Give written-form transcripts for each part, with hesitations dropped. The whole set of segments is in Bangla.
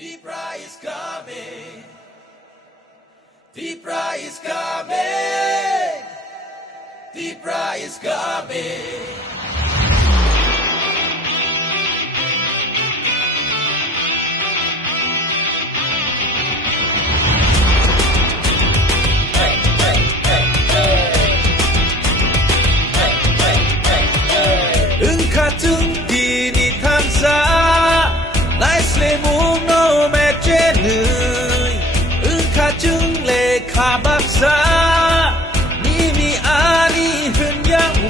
Deepra is coming. Deepra is coming. Deepra is coming. 같은 비니 탐사 나이슬레 묵노 맺제는 같은 레 가박사 님이 아니 흔야우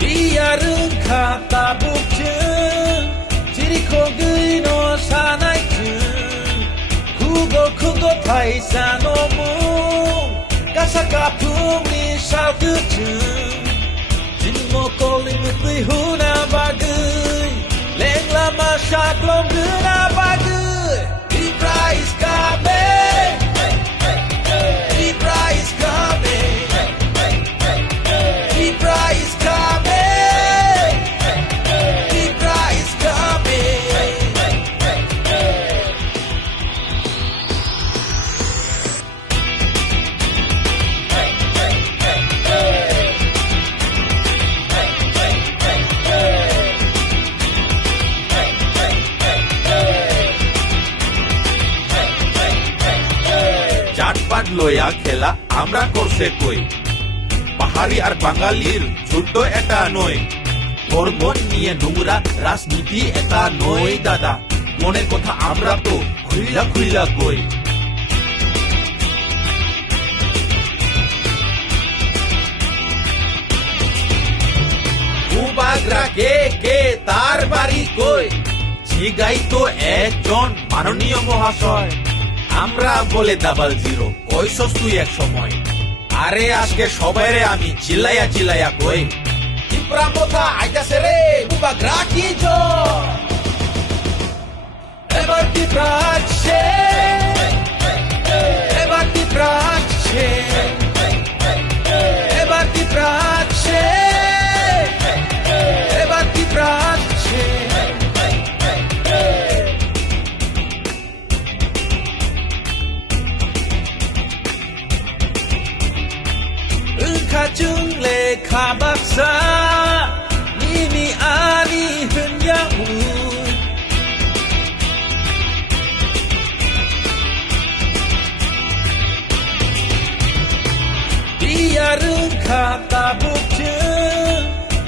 비야른 갖다 북증 지리코 그이노 사나이증 그거 파이사 너무 가사가 풍리 샤우트증 진모 꼴링 무뜨이 후나 바그이 랭라마 샤클롬 그나 바그이 Deepra is coming. Deepra is coming. Deepra is coming. Deepra is coming. জাটপাট লইয়া খেলা আমরা করছে কই পাহাড়ি আর বাঙালির যুদ্ধ এটা নয় হরমোন নিয়ে নোংরা রাজনীতি এটা নয় দাদা মনের কথা আমরা তো খুইলা খুইলা কই উবাগরা কে তার বাড়ি কই জিগাই তো একজন মাননীয় মহাশয় আমরা বলে ডাবল জিরো কইছস তুই এক সময় আরে আজকে সবাইরে আমি চিল্লাইয়া কই Deepra mota আইতাছে রে উবাগরা কি জয় এবার Deepra আসছে এবার Deepra আসছে এবার Deepra আসছে এবার Deepra আসছে 은카증 레카 박사 님이 아니 흔야우 비야른 카타 북증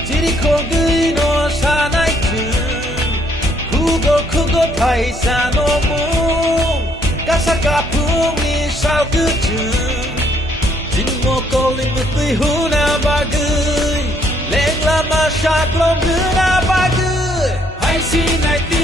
지리코 그이노 사나이증 그거 파이사 너무 가사가 풍리 샤우트증 진모 꼴링 무뜨이 후나 바그이 랭라마 샤클롬 그나 바그이 I see night